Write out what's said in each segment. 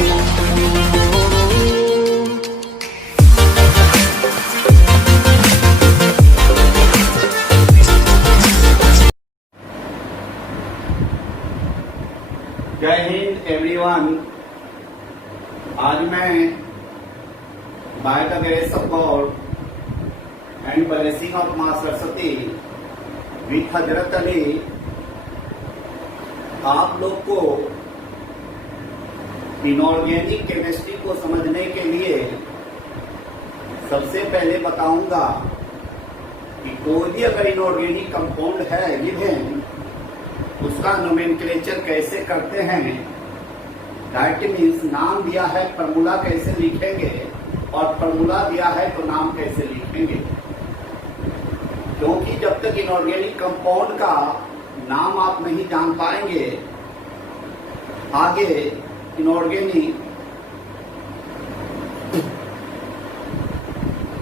जय हिंद एवरीवन। आज मैं by the grace of God and blessing of मां सरस्वती विथ हजरत अली आप लोग को इनऑर्गेनिक केमिस्ट्री को समझने के लिए सबसे पहले बताऊंगा कि कोई भी अगर इनऑर्गेनिक कंपाउंड है गिवन उसका नोमेनक्लेचर कैसे करते हैं। दैट मीन्स नाम दिया है फॉर्मूला कैसे लिखेंगे और फॉर्मूला दिया है तो नाम कैसे लिखेंगे, क्योंकि जब तक इनऑर्गेनिक कंपाउंड का नाम आप नहीं जान पाएंगे आगे इनऑर्गेनिक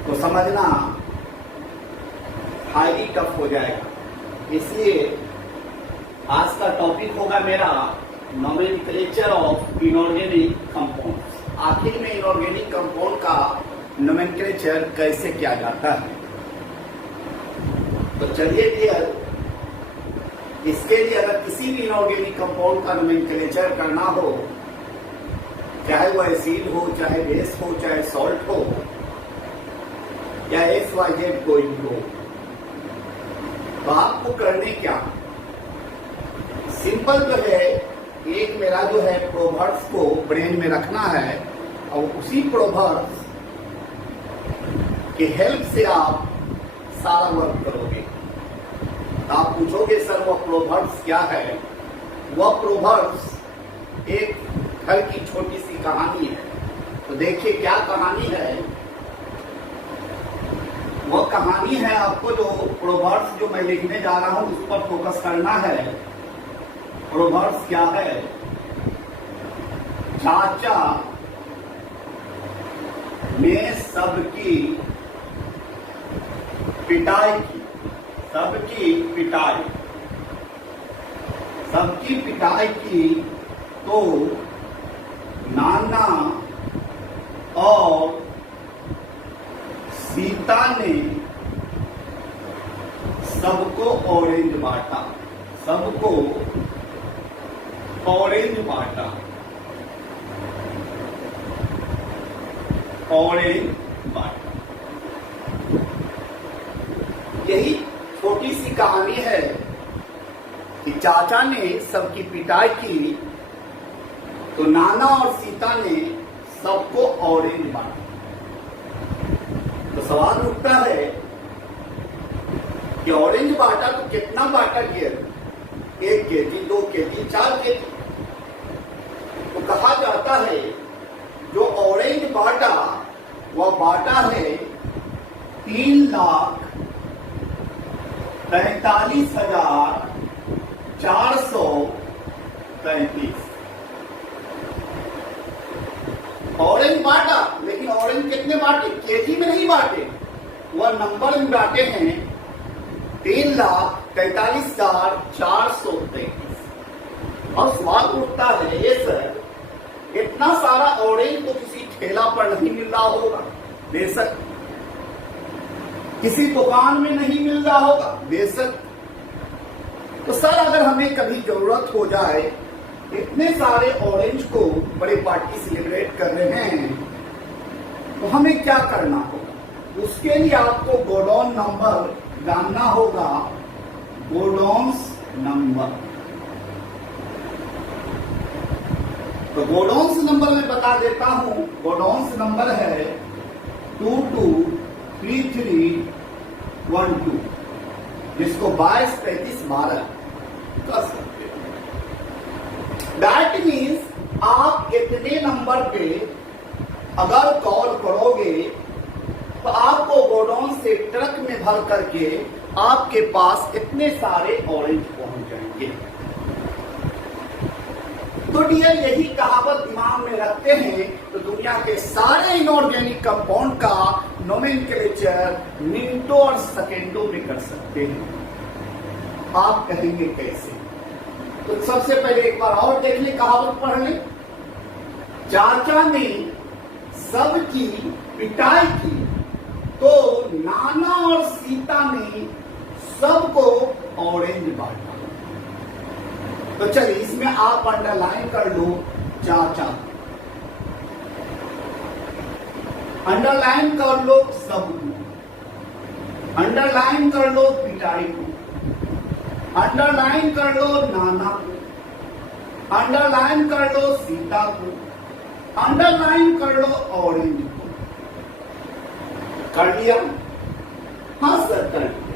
को समझना हाईली टफ हो जाएगा। इसलिए आज का टॉपिक होगा मेरा नोमेनक्लेचर ऑफ इनऑर्गेनिक कंपाउंड्स। आखिर में इनऑर्गेनिक कंपाउंड का नोमेनक्लेचर कैसे किया जाता है। तो चलिए डियर, इसके लिए अगर किसी भी इनऑर्गेनिक कंपाउंड का नोमेनक्लेचर करना हो, चाहे वो एसिड हो, चाहे बेस हो, चाहे सॉल्ट हो या XYZ कोई भी हो, तो आपको करने क्या सिंपल तो है, एक मेरा जो है प्रोवर्ब्स को ब्रेन में रखना है और उसी प्रोवर्ब्स के हेल्प से आप सारा वर्क करोगे। तो आप पूछोगे सर वो प्रोवर्ब्स क्या है। वह प्रोवर्ब्स एक घर की छोटी सी कहानी है। तो देखिए क्या कहानी है। वह कहानी है, आपको जो प्रोवर्ब्स जो मैं लिखने जा रहा हूं उस पर फोकस करना है। प्रोवर्ब्स क्या है। चाचा ने सबकी पिटाई की, सबकी पिटाई की तो नाना और सीता ने सबको ऑरेंज बांटा, सबको ऑरेंज बांटा, ऑरेंज बांटा। यही छोटी सी कहानी है कि चाचा ने सबकी पिटाई की तो नाना और सीता ने सबको ऑरेंज बांटा। तो सवाल उठता है कि ऑरेंज बांटा तो कितना बांटा गया, 1 केजी, 2 केजी, 4 केजी। तो कहा जाता है जो ऑरेंज बांटा वह बांटा है 3,43,433 ऑरेंज बांटा। लेकिन ऑरेंज कितने बांटे, केजी में नहीं बांटे, वह नंबर में बांटे हैं 3,43,433। और सवाल उठता है ये सर इतना सारा ऑरेंज तो किसी ठेला पर नहीं मिल रहा होगा, बेशक किसी दुकान में नहीं मिल रहा होगा, बेशक। तो सर अगर हमें कभी जरूरत हो जाए, इतने सारे ऑरेंज को बड़े पार्टी सेलिब्रेट कर रहे हैं, तो हमें क्या करना होगा। उसके लिए आपको गोडाउन नंबर जानना होगा, गोडाउन्स नंबर। तो गोडाउन्स नंबर मैं बता देता हूं। गोडाउन्स नंबर है 223312, जिसको 22, 33, 12 कर सकते हो। दैट मीन्स आप इतने नंबर पे अगर कॉल करोगे तो आपको गोडाउन से ट्रक में भर करके आपके पास इतने सारे ऑरेंज पहुंच जाएंगे। तो डियर, यही कहावत दिमाग में रखते हैं तो दुनिया के सारे इनऑर्गेनिक कंपाउंड का नोमेनक्लेचर मिनटों और सेकेंडों में कर सकते हैं। आप कहेंगे कैसे। तो सबसे पहले एक बार और देख ले, कहावत पढ़ ले। चाचा ने सबकी पिटाई की तो नाना और सीता ने सबको ऑरेंज बांटा। तो चलिए इसमें आप अंडरलाइन कर लो चाचा, अंडरलाइन कर लो सबको, अंडरलाइन कर लो पिटाई को, अंडरलाइन कर लो नाना को, अंडरलाइन कर लो सीता को, अंडरलाइन कर लो ऑरेंज को। कर लिया? हाँ सर कर लिया।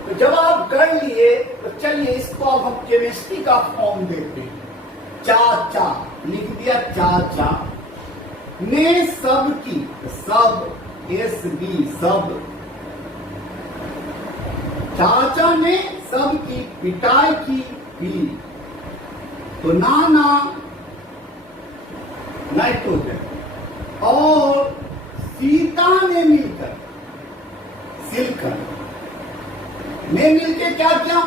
तो जब आप कर लिए तो चलिए इसको अब हम केमिस्ट्री का फॉर्म देते हैं। चाचा लिख दिया, चाचा ने सबकी, सब एस बी सब, चाचा ने सबकी पिटाई की पी तो नाना नाइट्रोजन और सीता ने मिलकर सिलकर ने मिलकर क्या किया,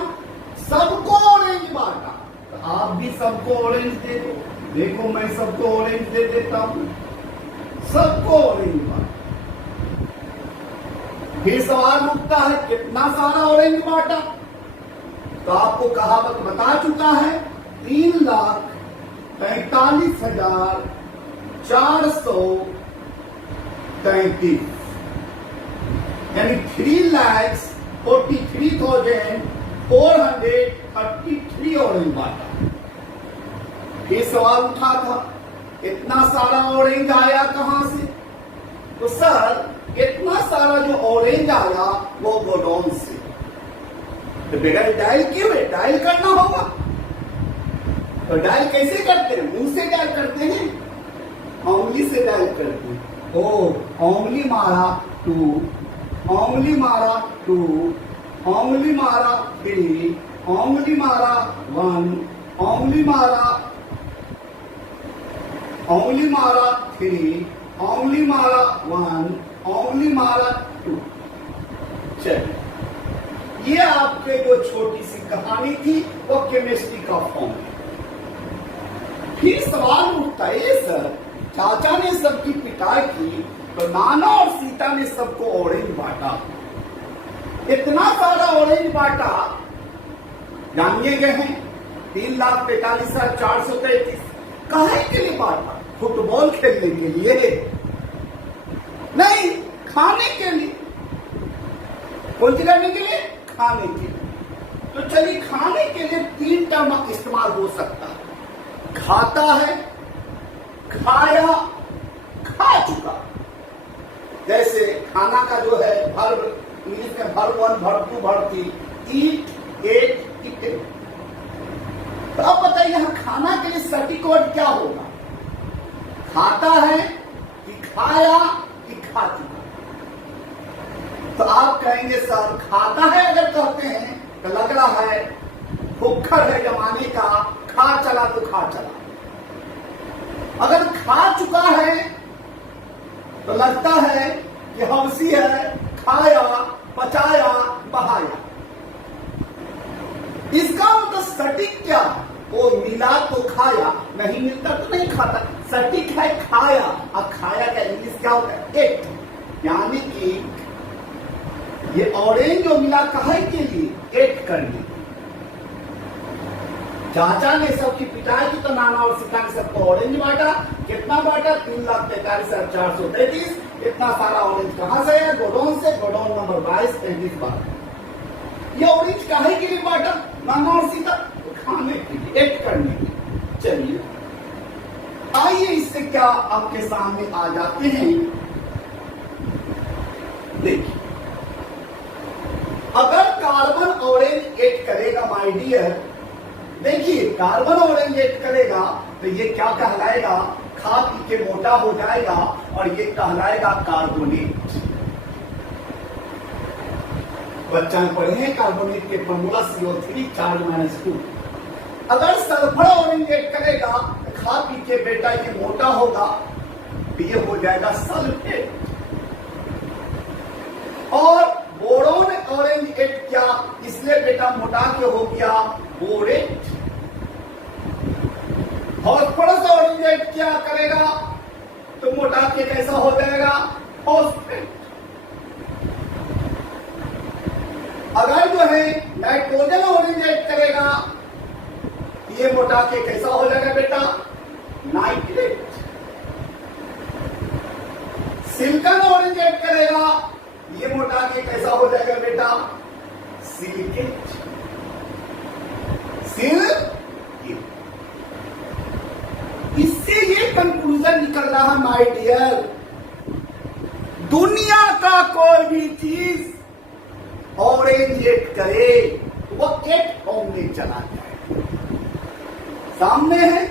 सबको ऑरेंज बांटा। तो आप भी सबको ऑरेंज दे दो। देखो मैं सबको ऑरेंज दे देता हूं, सबको ऑरेंज बांटा। फिर सवाल उठता है कितना सारा ऑरेंज बांटा। तो आपको कहावत बता चुका है 3,43,433 यानी 3,43,433 ऑरेंज बांटा। फिर सवाल उठा था इतना सारा ऑरेंज आया कहां से। तो सर इतना सारा जो ऑरेंज आया वो गोडाउन से। तो बगैर डायल क्यों है, डायल करना होगा। तो डायल कैसे करते हैं, मुंह से डायल करते हैं, उंगली से डायल करते हैं। ओ उंगली मारा 2, उंगली मारा 2, उंगली मारा 3, उंगली मारा 1, उंगली मारा 3, उंगली मारा 1, उंगली मारा 2। चलिए ये आपके जो छोटी सी कहानी थी वो केमिस्ट्री का फॉर्म है। फिर सवाल उठता है सर चाचा ने सबकी पिटाई की तो नाना और सीता ने सबको ऑरेंज बांटा। इतना सारा ऑरेंज बांटा जानिए गए हैं 3,43,433 काहे के लिए बांटा, फुटबॉल खेलने के लिए नहीं, खाने के लिए। कौन सी करने के लिए, खाने के लिए। तो चलिए खाने के लिए 3 टर्म इस्तेमाल हो सकता है, खाता है, खाया, खा चुका। जैसे खाना का जो है वर्ब इंग्लिश में वर्ब 1, वर्ब 2, वर्ब 3, ईट, एट, ईटेड। तो अब बताइए यहां खाना के लिए सटीक वर्ड क्या होगा, खाता है कि खाया कि खा चुका। तो आप कहेंगे सर खाता है अगर कहते हैं तो लग रहा है भूखर है जमाने का, खा चला तो खा चला। अगर खा चुका है तो लगता है कि हवसी है, खाया, पचाया, बहाया। इसका मतलब सटीक क्या है, वो मिला तो खाया, नहीं मिलता तो नहीं खाता। सटीक है खाया, और खाया का इंग्लिश क्या होता है, एट। यानी कि ये ऑरेंज जो मिला काहे के लिए, एट करने। चाचा ने सबकी पिटाई की तो नाना और सीता ने सबको ऑरेंज बांटा। कितना बांटा, 3,43,433। इतना सारा ऑरेंज कहां से है, गोडाउन से। गोडाउन नंबर 22, 33 बांटा। ये ऑरेंज काहे के लिए बांटा नाना और सीता, खाने के लिए, एट करने के लिए। चलिए आइए इससे क्या आपके सामने आ जाते हैं। देखिए अगर कार्बन ऑरेंज एट करेगा माय डियर, देखिए कार्बन ऑरेंज एट करेगा तो ये क्या कहलाएगा, खा पी के मोटा हो जाएगा और ये कहलाएगा कार्बोनेट। बच्चा पढ़े हैं कार्बोनेट के फॉर्मूला CO3 4-2। अगर सल्फर ऑरेंज एट करेगा तो खा पी के बेटा ये मोटा होगा तो ये हो जाएगा सल्फेट। और बोरोन ऑरेंज एट क्या, इसलिए बेटा मोटा के हो गया बोरेट। फॉस्फोरस ऑरेंजेट क्या करेगा तो मोटा के कैसा हो जाएगा फॉस्फेट। अगर जो है नाइट्रोजन ऑरेंजेट करेगा ये मोटा के कैसा हो जाएगा बेटा नाइट्रेट। सिलिकॉन ऑरेंजेट करेगा ये मोटा के कैसा हो जाएगा बेटा सिलिकेट। इससे ये कंक्लूजन निकल रहा है माय डियर, दुनिया का कोई भी चीज ऑरेंजेट करे तो वो एट फॉर्म में चला जाए। सामने है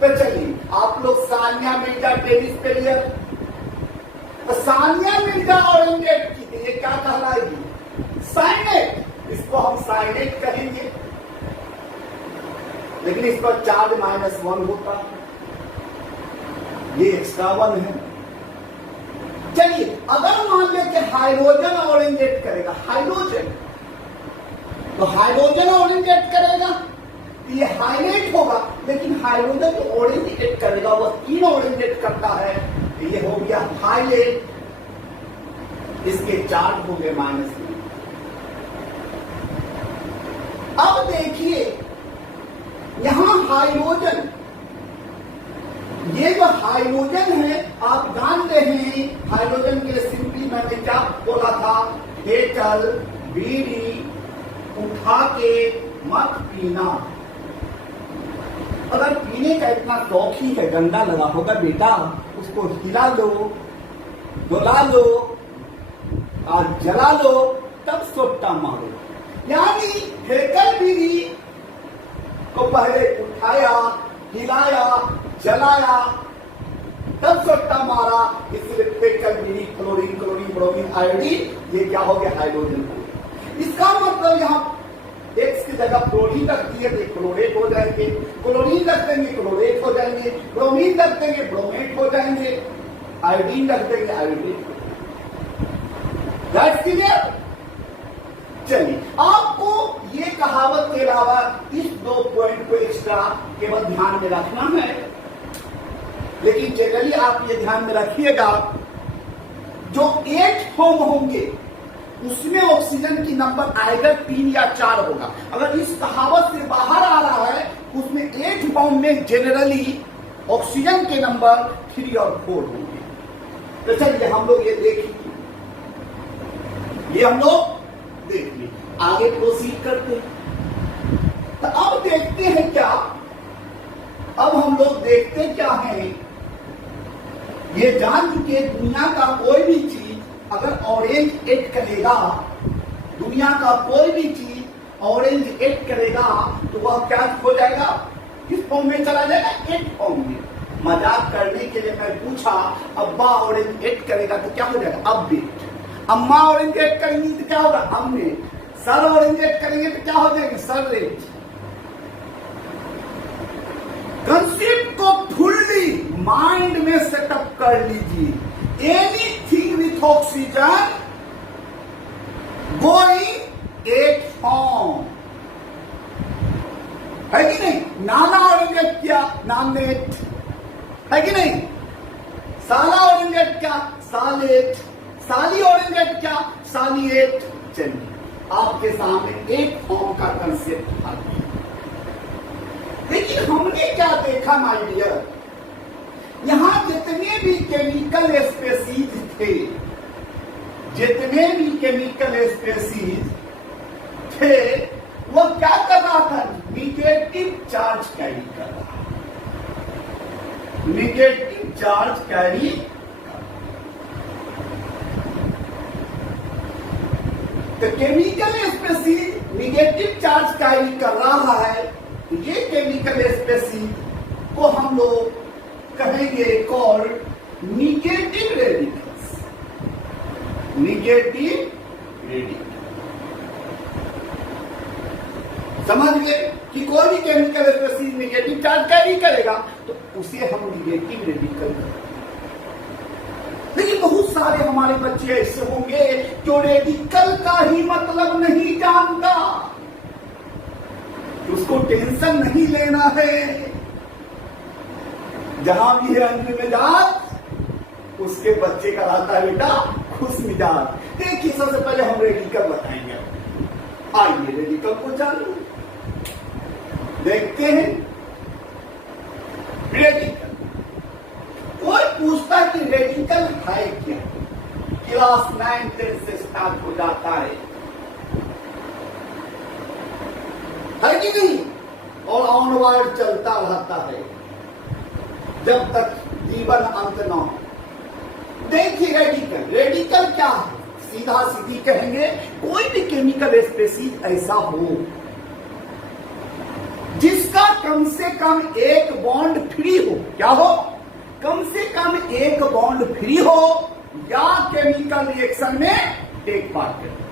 तो चलिए आप लोग सानिया मिर्जा टेनिस प्लेयर, तो सानिया मिर्जा ऑरेंजेट की थी, ये क्या कहलाएगी साइनेट। इसको हम साइनेट कहेंगे लेकिन इस पर चार्ज -1 होता है, ये एक्स्ट्रा 1 है। चलिए अगर मान लें कि हाइड्रोजन ऑरेंजेट करेगा, हाइड्रोजन तो हाइड्रोजन ऑरेंजेट करेगा तो ये हाइलाइट होगा, लेकिन हाइड्रोजन जो ऑरेंजेट करेगा वो 3 ऑरेंजेट करता है तो ये हो गया हाइलाइट, इसके चार्ज हो गए -3। अब देखिए यहां हाइड्रोजन, ये जो हाइड्रोजन है आप जान रहे हैं हाइड्रोजन के लिए सिंपली मैंने क्या बोला था, हेटल बीड़ी उठा के मत पीना। अगर पीने का इतना शौक ही है, गंदा लगा होगा बेटा, उसको हिला लो, डुला लो और जला लो तब सोट्टा मारो। यानी हेटल बीड़ी को पहले उठाया, हिलाया, जलाया तब सोट्टा मारा, इसलिए फेकल बीड़ी क्लोरीन क्लोरीन ब्रोमीन आयोडीन ये क्या हो गया हाइड्रोजन हो गया। इसका मतलब यहाँ एक्स की जगह क्लोरीन रख दिए तो क्लोरेट हो जाएंगे, क्लोरीन रख देंगे क्लोरेट हो जाएंगे, ब्रोमीन रख देंगे ब्रोमेट हो जाएंगे, आयोडीन रख देंगे आयोडेट। That's clear. चलिए आपको ये कहावत के अलावा इस 2 पॉइंट को एक्स्ट्रा केवल ध्यान में रखना है, लेकिन जनरली आप ये ध्यान में रखिएगा जो 8 फॉर्म होंगे उसमें ऑक्सीजन की नंबर आएगा 3 या 4 होगा। अगर इस कहावत से बाहर आ रहा है उसमें 8 फॉर्म में जनरली ऑक्सीजन के नंबर 3 और 4 होंगे। तो चलिए हम लोग ये देखिए, ये हम लोग देख ली, आगे प्रोसीड करते हैं। तो अब देखते हैं क्या, अब हम लोग देखते क्या है, ये जान चुके दुनिया का कोई भी चीज अगर ऑरेंज एड करेगा, दुनिया का कोई भी चीज ऑरेंज एड करेगा तो वह क्या हो जाएगा, किस फॉर्म में चला जाएगा, एड फॉर्म में। मजाक करने के लिए मैं पूछा अब्बा ऑरेंज एड करेगा तो क्या हो जाएगा अपडेट, अम्मा ऑरेंज एड करेंगी तो क्या होगा हमने, सर ऑरेंज एड करेंगे तो क्या हो जाएंगे सर रेंज। कंसेप्ट को फुल्ली माइंड में सेटअप कर लीजिए। Anything with oxygen going at form, है कि नहीं। नाला ऑरेंज क्या नानेट, है कि नहीं। साला ऑरेंज क्या सालेट, साली ऑरेंज क्या सालिएट। चलिए आपके सामने एक फॉर्म का कंसेप्ट आ गया, लेकिन हमने क्या देखा माय डियर, यहां जितने भी केमिकल स्पेसीज थे, जितने भी केमिकल स्पेसीज थे वो क्या कर रहा था, निगेटिव चार्ज कैरी कर रहा, निगेटिव चार्ज कैरी। तो chemical species negative charge carry कर रहा है, तो ये केमिकल स्पेसीज को हम लोग कहेंगे called negative radicals, negative radical. समझ गए कि कोई भी chemical species negative charge carry करेगा तो उसे हम निगेटिव रेडिकल कहेंगे। लेकिन बहुत सारे हमारे बच्चे ऐसे होंगे जो रेडिकल का ही मतलब नहीं जानता, उसको टेंशन नहीं लेना है, जहां भी है अंजलि मिजाज उसके बच्चे का रहता है बेटा खुश मिजाज। देखिए सबसे पहले हम रेडिकल बताएंगे। आइए रेडिकल को जानिए, देखते हैं रेडिकल। कोई पूछता है कि रेडिकल है क्या, क्लास 9 10 से स्टार्ट हो जाता है कि नहीं, और ऑनवर्ड चलता रहता है जब तक जीवन अंत न हो। देखिए रेडिकल क्या है, सीधा सीधी कहेंगे कोई भी केमिकल स्पेसीज ऐसा हो जिसका कम से कम एक बॉन्ड फ्री हो। क्या हो? कम से कम एक बॉन्ड फ्री हो या केमिकल रिएक्शन में टेक पार्ट करे।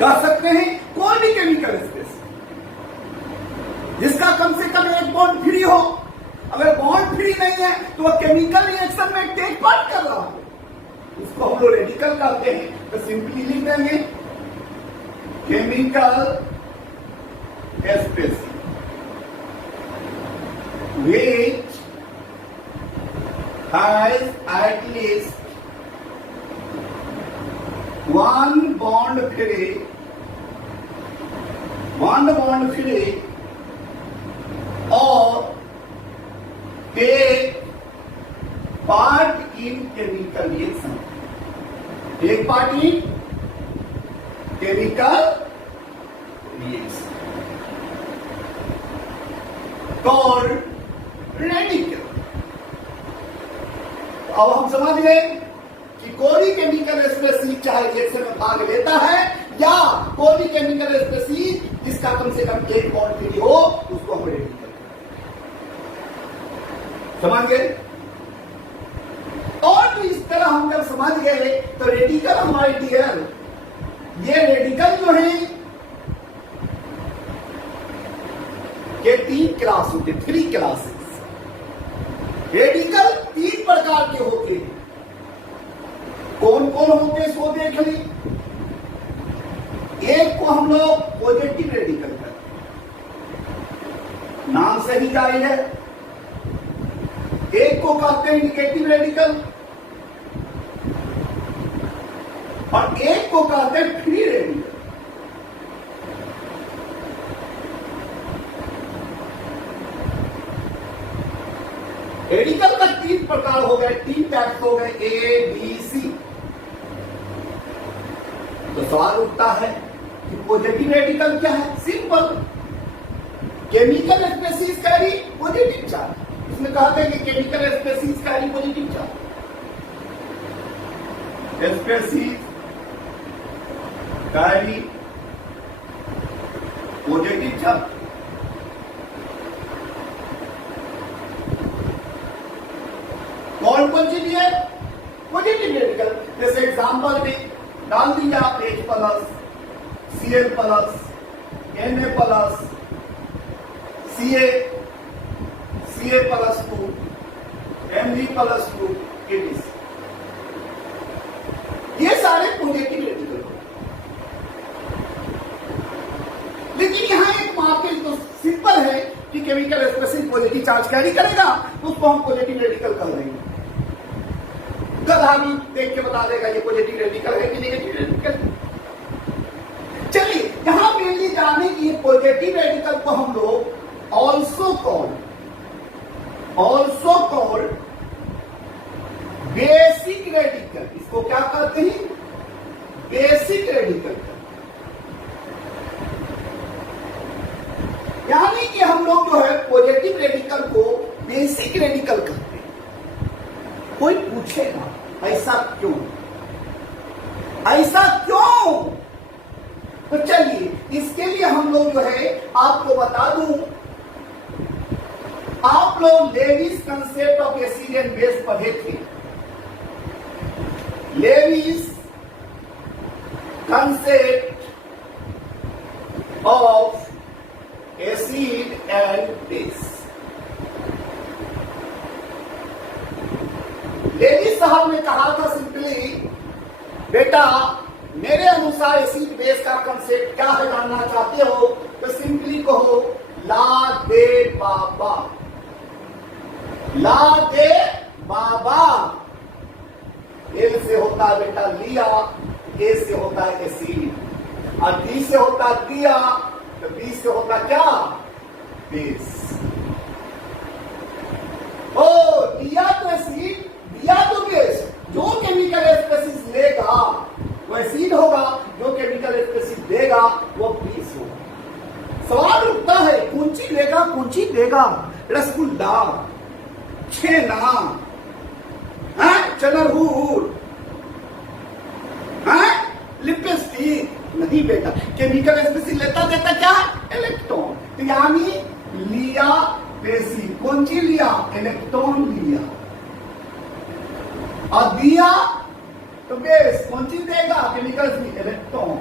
कह सकते हैं कोई भी केमिकल स्पेसीज जिसका कम से कम एक बॉन्ड फ्री हो। अगर बॉन्ड फ्री नहीं है तो वह केमिकल रिएक्शन में टेक पार्ट कर रहा है, उसको हम लोग रेडिकल कहते हैं। तो सिंपली लिख देंगे chemical species which has at least one bond free or take part in chemical reaction. Take part in chemical reaction called radical. अब हम समझ गए कि कोई भी केमिकल स्पेसीज चाहे रिएक्शन में भाग लेता है या कोई भी केमिकल स्पेसीज जिसका कम से कम एक बॉन्ड फ्री हो उसको हम रेडिकल समझ गए। और भी इस तरह हम जब समझ गए तो रेडिकल हमारे डियर, ये रेडिकल जो है ये 3 क्लास होते, 3 क्लासेस। रेडिकल 3 प्रकार के होते हैं। कौन कौन होते हैं इसको देख ली। एक को हम लोग पॉजिटिव रेडिकल करते हैं, नाम से ही जारी है। एक को कहते हैं निगेटिव रेडिकल और एक को कहते हैं फ्री रेडिकल। रेडिकल का 3 प्रकार हो गए, 3 टाइप्स हो गए, ए बी सी। तो सवाल उठता है कि पॉजिटिव रेडिकल क्या है। Simple, chemical species carry positive charge. इसमें कहते हैं कि chemical species carry positive charge. Species carry positive charge. कौन कौन सी है पॉजिटिव रेडिकल, जैसे एग्जांपल में डाल दीजिए आप H plus, Cl plus, Na plus, Ca plus 2, Mg plus 2, etc। ये सारे पॉजिटिव रेडिकल। लेकिन यहां एक मार्केट तो सिंपल है कि chemical species positive charge carry करेगा तो उसको हम पॉजिटिव रेडिकल कर देंगे। गधा भी देख के बता देगा ये पॉजिटिव रेडिकल है कि नेगेटिव रेडिकल। चलिए यहां मेनली जाने की पॉजिटिव रेडिकल को हम लोग ऑल्सो कॉल्ड बेसिक रेडिकल। इसको क्या कहते हैं? Basic radical. यानी कि हम लोग जो है पॉजिटिव रेडिकल को बेसिक रेडिकल कहते हैं। कोई पूछेगा ऐसा क्यों, ऐसा क्यों? तो चलिए इसके लिए हम लोग जो है आपको बता दूं, आप लोग Lewis concept of acid and base पढ़े थे। Lewis concept of acid and base. Lewis साहब ने कहा था सिंपली, बेटा मेरे अनुसार एसिड बेस का कंसेप्ट क्या है जानना चाहते हो तो सिंपली कहो ला दे बाबा। ला दे बाबा। एल से होता है बेटा लिया, ए से होता है एसिड, और डी से होता दिया, तो बी से होता क्या? बेस। ओ दिया तो एसिड, दिया तो बेस। जो केमिकल स्पेसिस लेगा वो एसिड होगा, जो केमिकल स्पेसिस देगा वो बेस होगा। सवाल उठता है कौन सी लेगा कौन सी देगा? रसगुल्ला, छेना, चनरहूर, लिपस्टिक? नहीं बेटा, केमिकल स्पेसिस लेता देता क्या? इलेक्ट्रॉन। तो यानी लिया बेसिस, कौन सी लिया? इलेक्ट्रॉन लिया, और दिया तो बेस, कौन सी देगा? Chemical species, electron.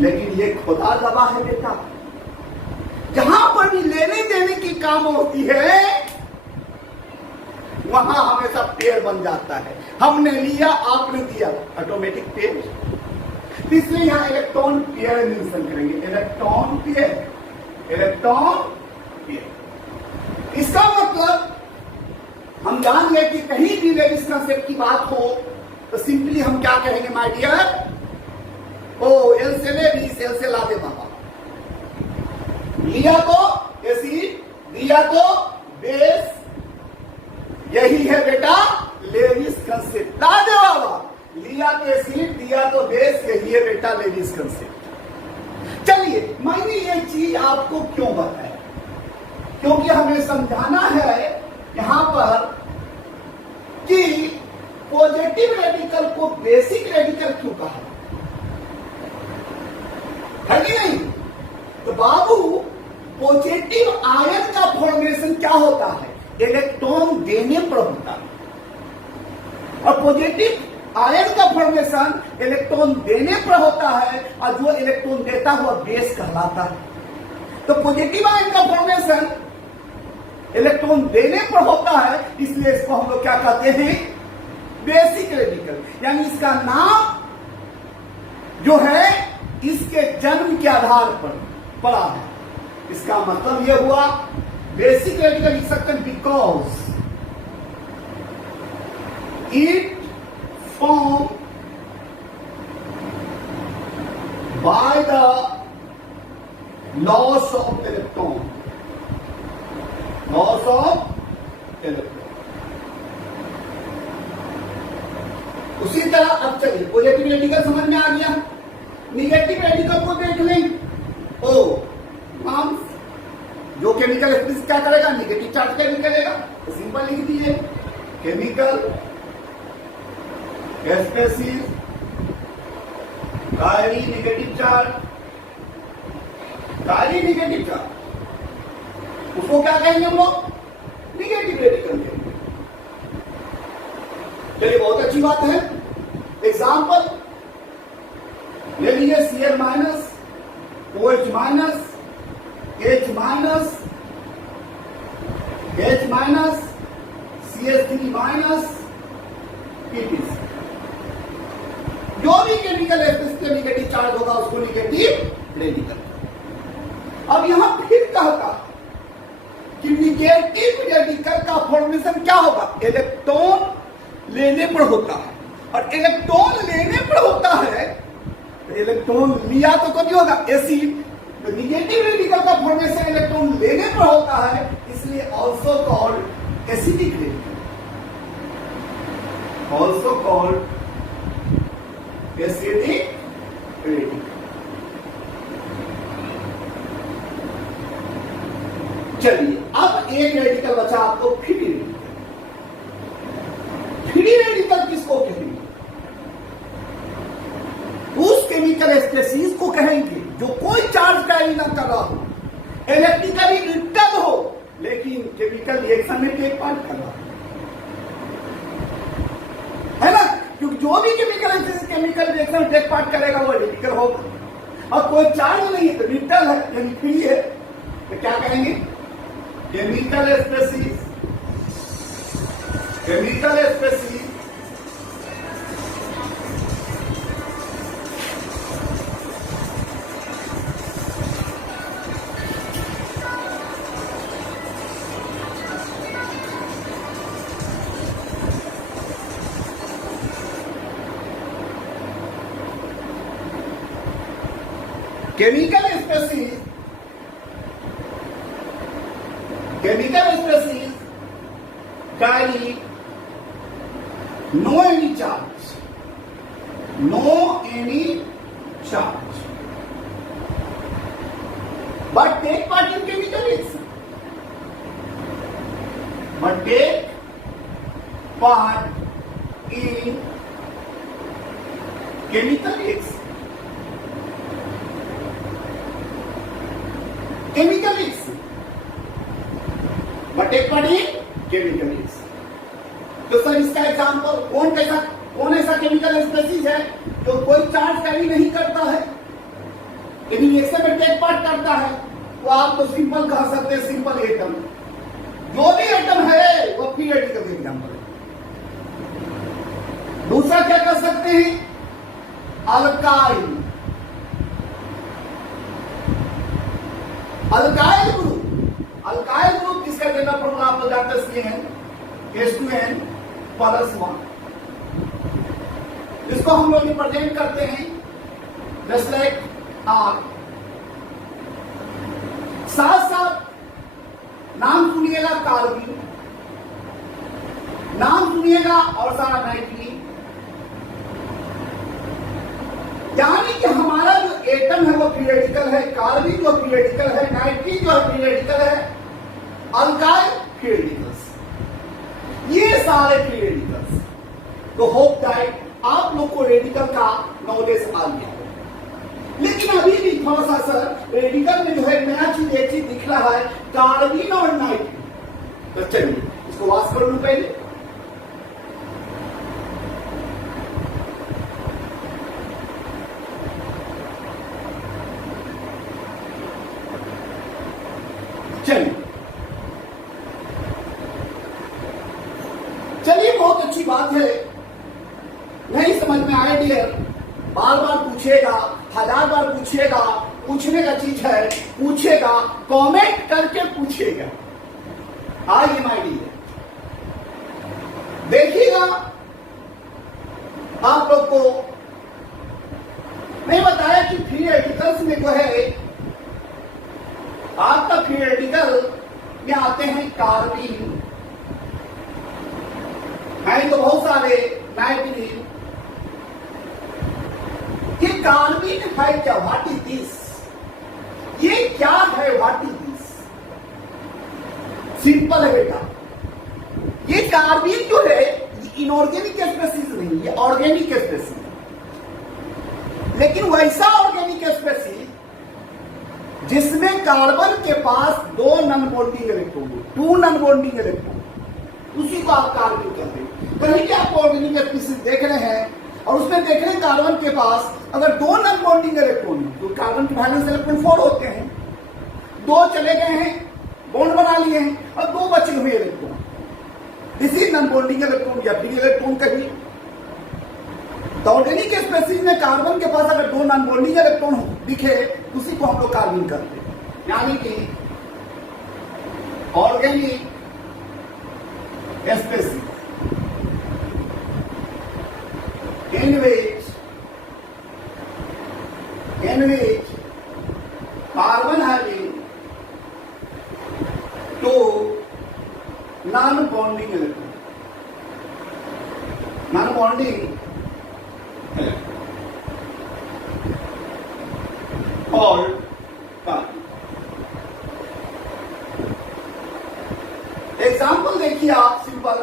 लेकिन ये खुदा गवाह है बेटा, जहां पर भी लेने देने की काम होती है वहां हमेशा पेड़ बन जाता है। हमने लिया, आपने दिया, ऑटोमेटिक पेड़। इसलिए यहां इलेक्ट्रॉन पेयर मेंशन करेंगे, इलेक्ट्रॉन पेयर, इलेक्ट्रॉन पेयर। इसका मतलब हम जान गए कि कहीं भी लेविस कांसेप्ट की बात हो तो सिंपली हम क्या कहेंगे माय डियर? ओ एल से लेविस, एल से ला दे बाबा। लिया तो एसिड, दिया तो बेस, यही है बेटा लेविस कांसेप्ट। ला दे बाबा, लिया तो एसिड, दिया तो बेस, यही है बेटा लेविस कांसेप्ट। चलिए, मैंने ये चीज आपको क्यों बताया? क्योंकि हमें समझाना है यहां पर कि पॉजिटिव रेडिकल को बेसिक रेडिकल क्यों कहा है कि नहीं? तो बाबू, पॉजिटिव आयन का फॉर्मेशन क्या होता है? इलेक्ट्रॉन देने पर होता है, और पॉजिटिव आयन का फॉर्मेशन इलेक्ट्रॉन देने पर होता है, और जो इलेक्ट्रॉन देता हुआ बेस कहलाता है। तो पॉजिटिव आयन का फॉर्मेशन इलेक्ट्रॉन देने पर होता है, इसलिए इसको हम लोग क्या कहते हैं? Basic radical. यानी इसका नाम जो है इसके जन्म के आधार पर पड़ा है। इसका मतलब यह हुआ बेसिक रेडिकल लिख सकते हैं because it form by the loss of electron, loss of electron. उसी तरह अब चलिए पॉजिटिव रेडिकल समझ में आ गया। निगेटिव रेडिकल को देख लें। ओ हम जो केमिकल स्पेसिस क्या करेगा? निगेटिव चार्ज कैरी करेगा। तो सिंपल लिख दीजिए, chemical species carry negative charge, carry negative charge, उसको क्या कहेंगे हम लोग? निगेटिव रेडिकल कहेंगे। चलिए, बहुत अच्छी बात है। एग्जाम्पल ले लीजिए, Cl minus, OH minus, H minus, H minus, CH3 minus, PPC। जो भी केमिकल स्पेसिस पे निगेटिव चार्ज होगा उसको निगेटिव रेडिकल। अब यहां फिर कहता कि निगेटिव रेडिकल का फॉर्मेशन क्या होगा? इलेक्ट्रॉन लेने पर होता है, और इलेक्ट्रॉन लेने पर होता है तो इलेक्ट्रॉन लिया तो कभी होगा एसिड। तो निगेटिव रेडिकल का फॉर्मेशन इलेक्ट्रॉन लेने पर होता है, इसलिए also called acidic radical, also called acidic radical. चलिए, अब एक रेडिकल बचा आपको, फ्री रेडिकल। फ्री रेडिकल किसको कहेंगे? उस केमिकल स्पेसीज को कहेंगे जो कोई चार्ज कैरी ना कर रहा हो, इलेक्ट्रिकली रिएक्टिव हो, लेकिन केमिकल रिएक्शन में टेक पार्ट कर रहा है ना? क्योंकि जो भी केमिकल रिएक्शन में टेक पार्ट करेगा वो रेडिकल होगा, और कोई चार्ज नहीं है तो रिएक्टिव है, यानी फ्री है। तो क्या कहेंगे? Chemical species, chemical species chemical species carry no any charge, but take part in chemical reaction. तो सर इसका एग्जाम्पल कौन ऐसा केमिकल स्पेसीज है जो कोई चार्ज कैरी नहीं करता है, यदि रिएक्शन में टेक पार्ट करता है, तो आप तो सिंपल कह सकते हैं सिंपल एटम। जो भी एटम है वो फ्री रेडिकल का एग्जाम्पल है। दूसरा क्या कर सकते हैं, अल्काइल ग्रुप किसका जनरल फॉर्मूला आप लोग जानते हैं, H2N+1। इसको हम लोग रिप्रेजेंट करते हैं जस्ट लाइक R। साथ साथ नाम सुनिएगा कार्बन, नाम सुनिएगा और सारा नाइट्रोजन, यानी कि हमारा जो एटम है वो फ्री रेडिकल है, कार्बन जो फ्री रेडिकल है, नाइट्रोजन जो फ्री रेडिकल है, अल्काइल फ्री रेडिकल्स, ये सारे फ्री रेडिकल्स। तो होप दैट आप लोग को रेडिकल का नॉलेज आ गया। लेकिन अभी भी थोड़ा सा सर रेडिकल में जो है नया चीज एक चीज दिख रहा है, कार्बन और नाइट्रोजन। तो चलिए इसको वाश कर लूं पहले। चलिए बहुत अच्छी बात है। नहीं समझ में आया डियर, बार बार पूछेगा, 1000 बार पूछेगा, पूछने का चीज है, पूछेगा, कमेंट करके पूछेगा। आइए माय डियर, देखिएगा आप लोग को मैं बताया कि फ्री रेडिकल्स में जो है आपका फ्री रेडिकल में आते हैं कार्बन, है तो बहुत सारे नाइट्रोजन। ये कार्बन है क्या, व्हाट इज दिस, ये क्या है, व्हाट इज दिस? सिंपल है बेटा, ये कार्बन जो है इनऑर्गेनिक स्पेसीज नहीं, ये ऑर्गेनिक स्पेसीज है। लेकिन वैसा ऑर्गेनिक स्पेसीज जिसमें कार्बन के पास 2 non bonding electron, 2 non bonding electron, उसी को आप कार्बन कहते हैं। कहीं भी आप ऑर्गेनिक स्पीसीज देख रहे हैं और उसमें देख रहे हैं कार्बन के पास अगर 2 नॉन बॉन्डिंग इलेक्ट्रॉन, तो कार्बन के वैलेंस इलेक्ट्रॉन 4 होते हैं, 2 चले गए हैं, बॉन्ड बना लिए हैं, और 2 बचे हुए electron, this is non bonding electron या फ्री इलेक्ट्रॉन कहिए। तो ऑर्गेनिक स्पीसीज में कार्बन के पास अगर 2 नॉन बॉन्डिंग इलेक्ट्रॉन दिखे, उसी को हम लोग कार्बन करते हैं। यानी कि organic species in which carbon having 2 non-bonding electrons, called carbon। Example देखिए आप, सिंपल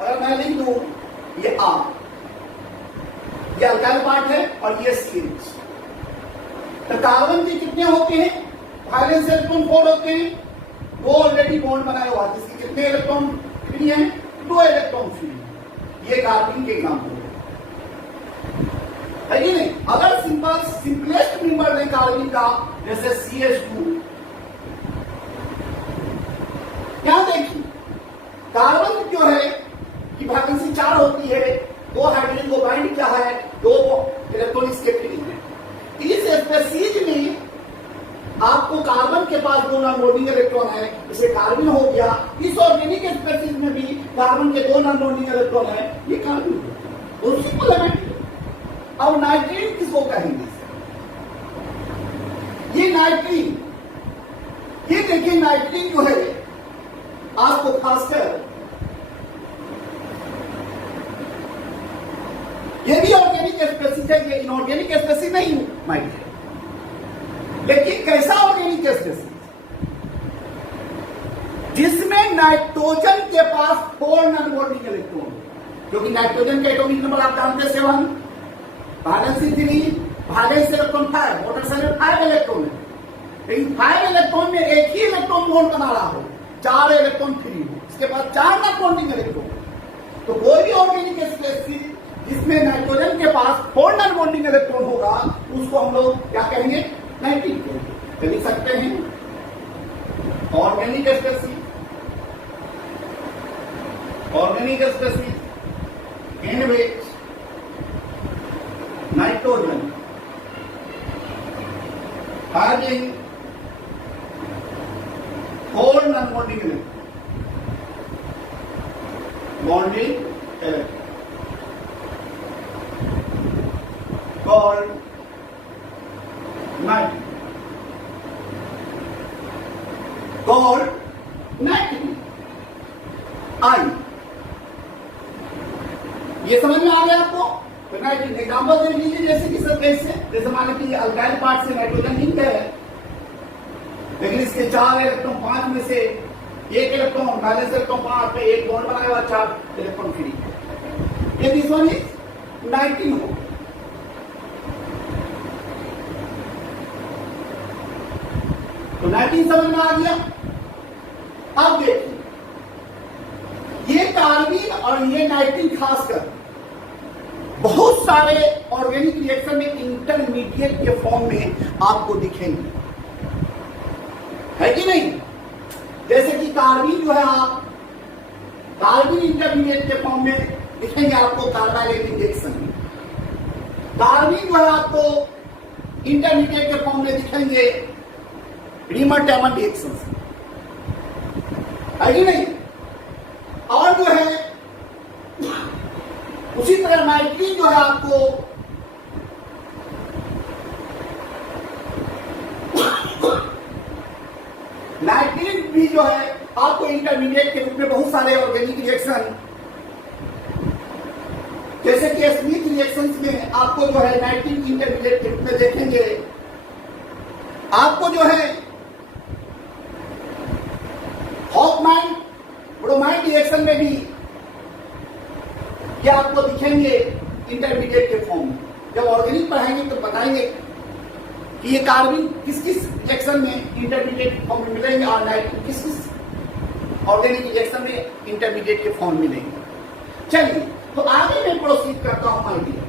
अगर मैं लिख दूं ये R, ये अल्काइल पार्ट है और ये CH। तो कार्बन के कितने होते हैं, वैलेंस इलेक्ट्रॉन 4 होते हैं, 2 ऑलरेडी बॉन्ड बनाए हुआ, जिसके कितने इलेक्ट्रॉन फ्री हैं, 2 इलेक्ट्रॉन फ्री हैं। ये कार्बन के एग्जाम्पल है कि नहीं। अगर सिंपलेस्ट मेंबर है कार्बन का, जैसे CH2, क्या देखिए कार्बन जो है कि वैलेंसी 4 होती है, 2 हाइड्रोजन को बाइंड किया है, 2 इलेक्ट्रॉन इसके फ्री है। इस स्पीसीज में आपको कार्बन के पास 2 नॉन बॉन्डिंग इलेक्ट्रॉन है, इसे कार्बन हो गया। इस ऑर्गेनिक स्पीसीज में भी कार्बन के 2 नॉन बॉन्डिंग इलेक्ट्रॉन है, ये कार्बन है। तो सिंपल है। अब नाइट्रोजन किसको कहेंगे, ये नाइट्रीन, ये देखिए नाइट्रीन जो है आपको खासकर ये भी ऑर्गेनिक स्पेसीज है, ये इनऑर्गेनिक स्पेसीज नहीं माइट है। लेकिन कैसा ऑर्गेनिक स्पेसीज? जिसमें नाइट्रोजन के पास 4 नॉन बॉन्डिंग इलेक्ट्रॉन, क्योंकि नाइट्रोजन का एटॉमिक नंबर आप जानते हैं 7, valency 3, valence electron 5, water side 5 electron है। लेकिन 5 इलेक्ट्रॉन में एक ही इलेक्ट्रॉन बॉन्ड बना रहा हो, 4 इलेक्ट्रॉन फ्री हो, इसके बाद 4 नॉन बॉन्डिंग इलेक्ट्रॉन। तो कोई भी ऑर्गेनिक स्पेसीज जिसमें नाइट्रोजन के पास 4 नॉन बॉन्डिंग इलेक्ट्रॉन होगा, उसको हम लोग क्या कहेंगे? नाइट्रीन कहेंगे। लिख सकते हैं organic species, organic species in which nitrogen having 4 non bonding electrons, bonding electron called nitrogen, called nitrogen। आई ये समझ में आ गया आपको? तो नाइट्रोजन एग्जाम्पल देख लीजिए, जैसे कि सब कैसे, जैसे मान लीजिए अल्काइल पार्ट से नाइट्रोजन लिंक है, लेकिन इसके 4 इलेक्ट्रॉन 5 में से 1 इलेक्ट्रॉन वैलेंस इलेक्ट्रॉन 5 पे 1 बॉन्ड बनाया हुआ, 4 इलेक्ट्रॉन फ्री। ये दिस वन इज नाइट्रीन हो। तो नाइट्रीन समझ में आ गया। अब देखिए ये कार्बन और ये नाइट्रीन खासकर बहुत सारे ऑर्गेनिक रिएक्शन में इंटरमीडिएट के फॉर्म में आपको दिखेंगे, है कि नहीं? जैसे कि कार्बन जो है, आप कार्बन इंटरमीडिएट के फॉर्म में दिखेंगे आपको कार्बाइलेट रिएक्शन में। कार्बन जो है आपको इंटरमीडिएट के फॉर्म में दिखेंगे रीमर-टैमन रिएक्शन, है कि नहीं? और जो है उसी तरह नाइट्रीन जो है आपको नाइट्रीन भी जो है आपको इंटरमीडिएट के रूप में बहुत सारे ऑर्गेनिक रिएक्शन, जैसे कि स्मिथ रिएक्शंस में आपको जो है नाइट्रीन इंटरमीडिएट के रूप में देखेंगे। आपको जो है हॉफमैन ब्रोमाइड रिएक्शन में भी ये आपको दिखेंगे इंटरमीडिएट के फॉर्म में। जब ऑर्गेनिक पढ़ाएंगे तो बताएंगे कि ये कार्बन किस किस रिएक्शन में इंटरमीडिएट फॉर्म में मिलेंगे और नाइट्रोजन किस किस ऑर्गेनिक रिएक्शन में इंटरमीडिएट के फॉर्म में मिलेंगे। चलिए, तो आगे मैं प्रोसीड करता हूं आइडिया।